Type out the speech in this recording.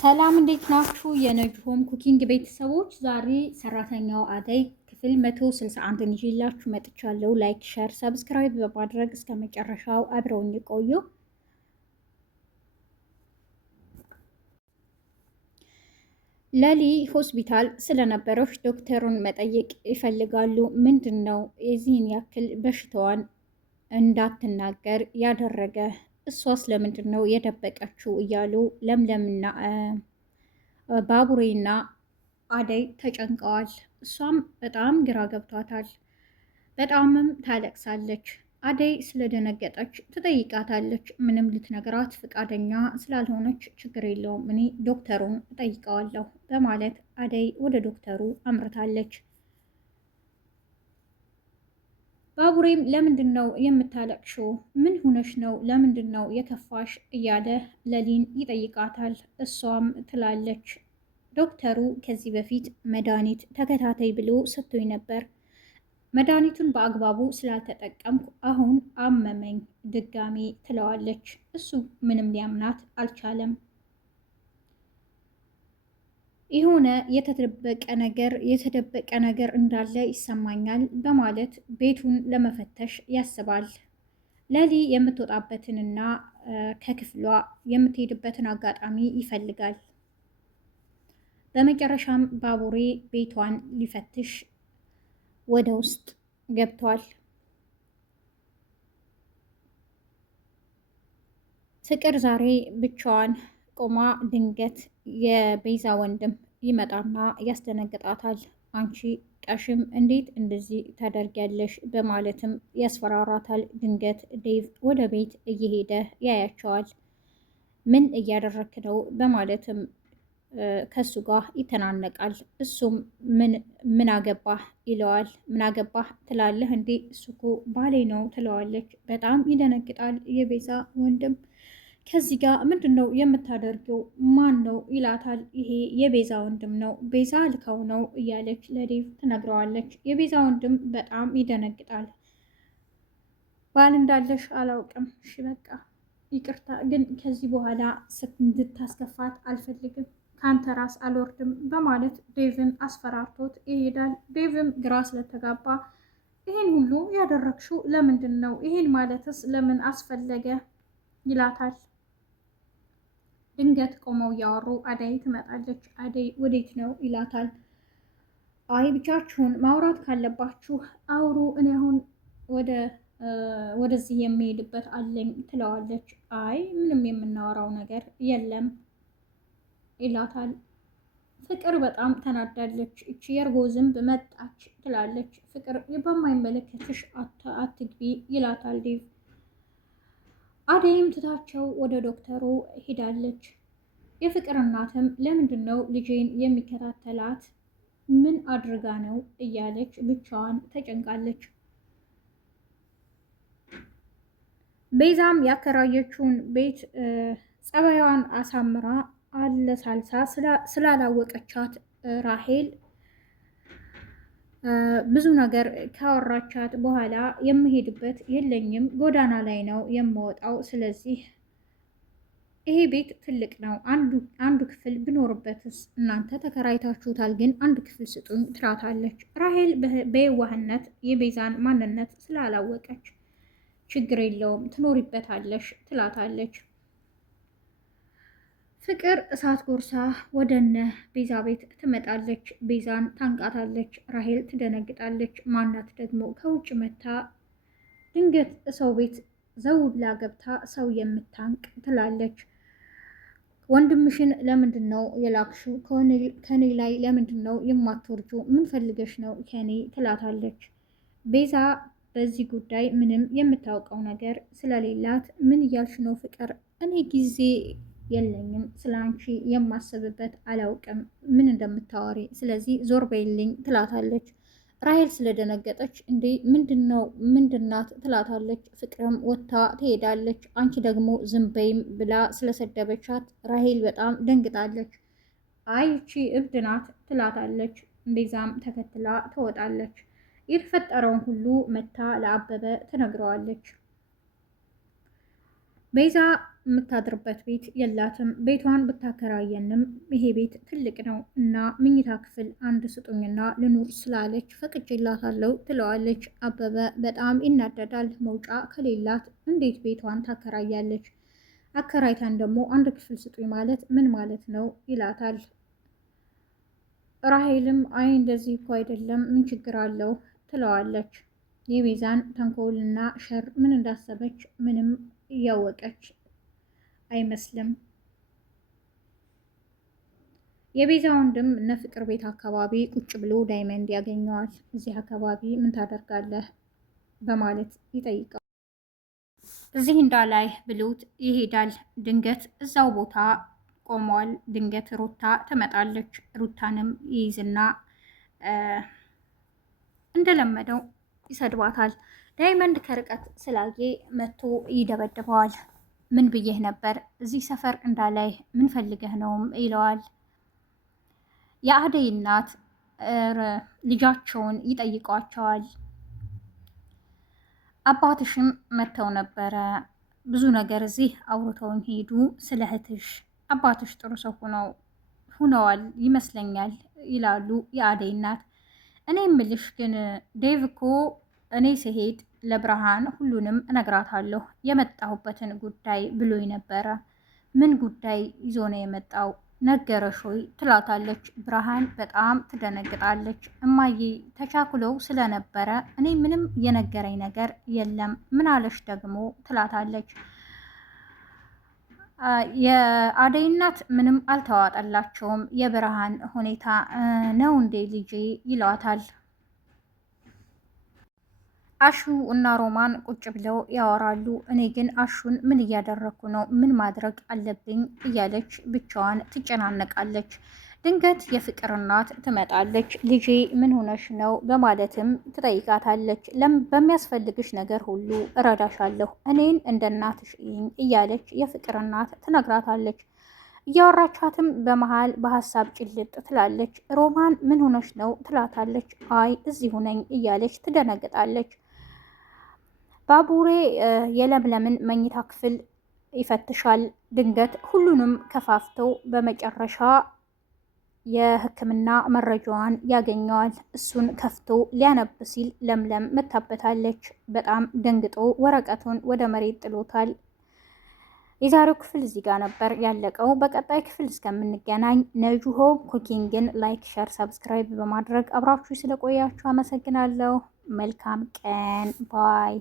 ሰላም እንዴት ናችሁ? የነጅሆም ኩኪንግ ቤተሰቦች ዛሬ ሰራተኛው አደይ ክፍል 161ን ይዤላችሁ መጥቻለሁ። ላይክ፣ ሸር፣ ሰብስክራይብ በማድረግ እስከ መጨረሻው አብረውኝ ቆዩ። ለሊ ሆስፒታል ስለነበረች ዶክተሩን መጠየቅ ይፈልጋሉ። ምንድን ነው የዚህን ያክል በሽታዋን እንዳትናገር ያደረገ? እሷስ ለምንድን ነው የደበቀችው? እያሉ ለምለምና ባቡሬና አደይ ተጨንቀዋል። እሷም በጣም ግራ ገብቷታል። በጣምም ታለቅሳለች። አደይ ስለደነገጠች ትጠይቃታለች። ምንም ልትነግራት ፈቃደኛ ስላልሆነች ችግር የለውም እኔ ዶክተሩን እጠይቀዋለሁ በማለት አደይ ወደ ዶክተሩ አምርታለች። ባቡሬም ለምንድን ነው የምታለቅሽው? ምን ሆነሽ ነው? ለምንድን ነው የከፋሽ? እያለ ለሊን ይጠይቃታል። እሷም ትላለች ዶክተሩ ከዚህ በፊት መድኃኒት ተከታታይ ብሎ ሰጥቶኝ ነበር። መድኃኒቱን በአግባቡ ስላልተጠቀምኩ አሁን አመመኝ ድጋሜ ትለዋለች። እሱ ምንም ሊያምናት አልቻለም። የሆነ የተደበቀ ነገር እንዳለ ይሰማኛል በማለት ቤቱን ለመፈተሽ ያስባል። ለሊ የምትወጣበትንና ከክፍሏ የምትሄድበትን አጋጣሚ ይፈልጋል። በመጨረሻም ባቡሬ ቤቷን ሊፈትሽ ወደ ውስጥ ገብቷል። ፍቅር ዛሬ ብቻዋን ቆማ ድንገት የቤዛ ወንድም ይመጣና ያስደነግጣታል። አንቺ ቀሽም እንዴት እንደዚህ ታደርጊያለሽ? በማለትም ያስፈራራታል። ድንገት ዴቭ ወደ ቤት እየሄደ ያያቸዋል። ምን እያደረክ ነው? በማለትም ከሱ ጋር ይተናነቃል። እሱም ምን አገባህ ይለዋል። ምን አገባህ ትላለህ እንዴ? እሱ እኮ ባሌ ነው ትለዋለች። በጣም ይደነግጣል የቤዛ ወንድም። ከዚህ ጋር ምንድን ነው የምታደርገው? ማን ነው ይላታል። ይሄ የቤዛ ወንድም ነው፣ ቤዛ ልካው ነው እያለች ለዴቭ ትነግረዋለች። የቤዛ ወንድም በጣም ይደነግጣል። ባል እንዳለሽ አላውቅም፣ እሺ በቃ ይቅርታ፣ ግን ከዚህ በኋላ እንድታስከፋት አልፈልግም፣ ካንተ ራስ አልወርድም በማለት ዴቭን አስፈራርቶት ይሄዳል። ዴቭም ግራ ስለተጋባ ይሄን ሁሉ ያደረግሽው ለምንድን ነው? ይሄን ማለትስ ለምን አስፈለገ? ይላታል። ድንገት ቆመው እያወሩ አደይ ትመጣለች። አደይ ወዴት ነው ይላታል። አይ ብቻችሁን ማውራት ካለባችሁ አውሩ፣ እኔ አሁን ወደዚህ የሚሄድበት አለኝ ትለዋለች። አይ ምንም የምናወራው ነገር የለም ይላታል። ፍቅር በጣም ተናዳለች። እቺ የእርጎ ዝንብ መጣች ትላለች። ፍቅር በማይመለከትሽ አትግቢ ይላታል ዴቭ። አደይም ትታቸው ወደ ዶክተሩ ሄዳለች። የፍቅር እናትም ለምንድን ነው ልጄን የሚከታተላት? ምን አድርጋ ነው እያለች ብቻዋን ተጨንቃለች። ቤዛም ያከራየችውን ቤት ጸባይዋን አሳምራ አለሳልሳ ስላላወቀቻት ራሄል ብዙ ነገር ካወራቻት በኋላ የምሄድበት የለኝም፣ ጎዳና ላይ ነው የምወጣው። ስለዚህ ይሄ ቤት ትልቅ ነው፣ አንዱ ክፍል ብኖርበትስ? እናንተ ተከራይታችሁታል፣ ግን አንድ ክፍል ስጡኝ ትላታለች። ራሄል በየዋህነት የቤዛን ማንነት ስላላወቀች ችግር የለውም ትኖሪበታለሽ ትላታለች። ፍቅር እሳት ጎርሳ ወደነ ቤዛ ቤት ትመጣለች። ቤዛን ታንቃታለች። ራሄል ትደነግጣለች። ማናት ደግሞ ከውጭ መታ ድንገት ሰው ቤት ዘው ብላ ገብታ ሰው የምታንቅ ትላለች። ወንድምሽን ለምንድን ነው የላክሽው? ከኔ ላይ ለምንድን ነው የማትወርጁ? ምን ፈልገሽ ነው ከኔ ትላታለች። ቤዛ በዚህ ጉዳይ ምንም የምታውቀው ነገር ስለሌላት ምን እያልሽ ነው ፍቅር? እኔ ጊዜ የለኝም፣ ስለ አንቺ የማስብበት አላውቅም ምን እንደምታወሪ፣ ስለዚህ ዞር በይልኝ ትላታለች። ራሄል ስለደነገጠች እንዴ ምንድናት ትላታለች። ፍቅርም ወጥታ ትሄዳለች። አንቺ ደግሞ ዝም በይም ብላ ስለሰደበቻት ራሄል በጣም ደንግጣለች። አይ ይቺ እብድ ናት ትላታለች። ቤዛም ተከትላ ትወጣለች። የተፈጠረውን ሁሉ መታ ለአበበ ትነግረዋለች። ቤዛ የምታድርበት ቤት የላትም። ቤቷን ብታከራየንም ይሄ ቤት ትልቅ ነው እና ምኝታ ክፍል አንድ ስጡኝና ልኑር ስላለች ፈቅጄላታለሁ ትለዋለች። አበበ በጣም ይናደዳል። መውጫ ከሌላት እንዴት ቤቷን ታከራያለች? አከራይታን ደግሞ አንድ ክፍል ስጡኝ ማለት ምን ማለት ነው ይላታል። ራሄልም አይ እንደዚህ እኮ አይደለም ምን ችግር አለው ትለዋለች። የቤዛን ተንኮልና ሸር ምን እንዳሰበች ምንም እያወቀች አይመስልም። የቤዛ ወንድም እነ ፍቅር ቤት አካባቢ ቁጭ ብሎ ዳይመንድ ያገኘዋል። እዚህ አካባቢ ምን ታደርጋለህ በማለት ይጠይቃል። እዚህ እንዳላይ ብሎት ይሄዳል። ድንገት እዛው ቦታ ቆሟል። ድንገት ሩታ ትመጣለች። ሩታንም ይይዝና እንደለመደው ይሰድባታል። ዳይመንድ ከርቀት ስላየ መጥቶ ይደበድበዋል። ምን ብዬህ ነበር እዚህ ሰፈር እንዳላይ ምን ፈልገህ ነውም ይለዋል። የአደይ እናት ልጃቸውን ይጠይቋቸዋል። አባትሽም መጥተው ነበረ ብዙ ነገር እዚህ አውርተውኝ ሄዱ ስለ እህትሽ። አባትሽ ጥሩ ሰው ሁነዋል ይመስለኛል ይላሉ የአደይ እናት። እኔ እምልሽ ግን ዴቭ እኮ እኔ ስሄድ ለብርሃን ሁሉንም እነግራታለሁ የመጣሁበትን ጉዳይ ብሎኝ ነበረ። ምን ጉዳይ ይዞ ነው የመጣው ነገረሽ ወይ ትላታለች። ብርሃን በጣም ትደነግጣለች። እማዬ ተቻኩለው ስለነበረ እኔ ምንም የነገረኝ ነገር የለም ምን አለሽ ደግሞ ትላታለች። የአደይ እናት ምንም አልተዋጠላቸውም። የብርሃን ሁኔታ ነው እንዴ ልጄ ይሏታል። አሹ እና ሮማን ቁጭ ብለው ያወራሉ። እኔ ግን አሹን ምን እያደረግኩ ነው? ምን ማድረግ አለብኝ? እያለች ብቻዋን ትጨናነቃለች። ድንገት የፍቅር እናት ትመጣለች። ልጄ ምን ሆነሽ ነው? በማለትም ትጠይቃታለች። በሚያስፈልግሽ ነገር ሁሉ እረዳሻለሁ፣ እኔን እንደ እናትሽ እይኝ እያለች የፍቅር እናት ትነግራታለች። እያወራቻትም በመሃል በሀሳብ ጭልጥ ትላለች። ሮማን ምን ሆነሽ ነው? ትላታለች። አይ እዚሁ ነኝ እያለች ትደነግጣለች። ባቡሬ የለምለምን መኝታ ክፍል ይፈትሻል። ድንገት ሁሉንም ከፋፍተው በመጨረሻ የሕክምና መረጃዋን ያገኘዋል። እሱን ከፍቶ ሊያነብ ሲል ለምለም መታበታለች። በጣም ደንግጦ ወረቀቱን ወደ መሬት ጥሎታል። የዛሬው ክፍል እዚህ ጋር ነበር ያለቀው። በቀጣይ ክፍል እስከምንገናኝ ነጁ ሆም ኩኪንግን ላይክ፣ ሸር፣ ሰብስክራይብ በማድረግ አብራችሁ ስለቆያችሁ አመሰግናለሁ። መልካም ቀን ባይ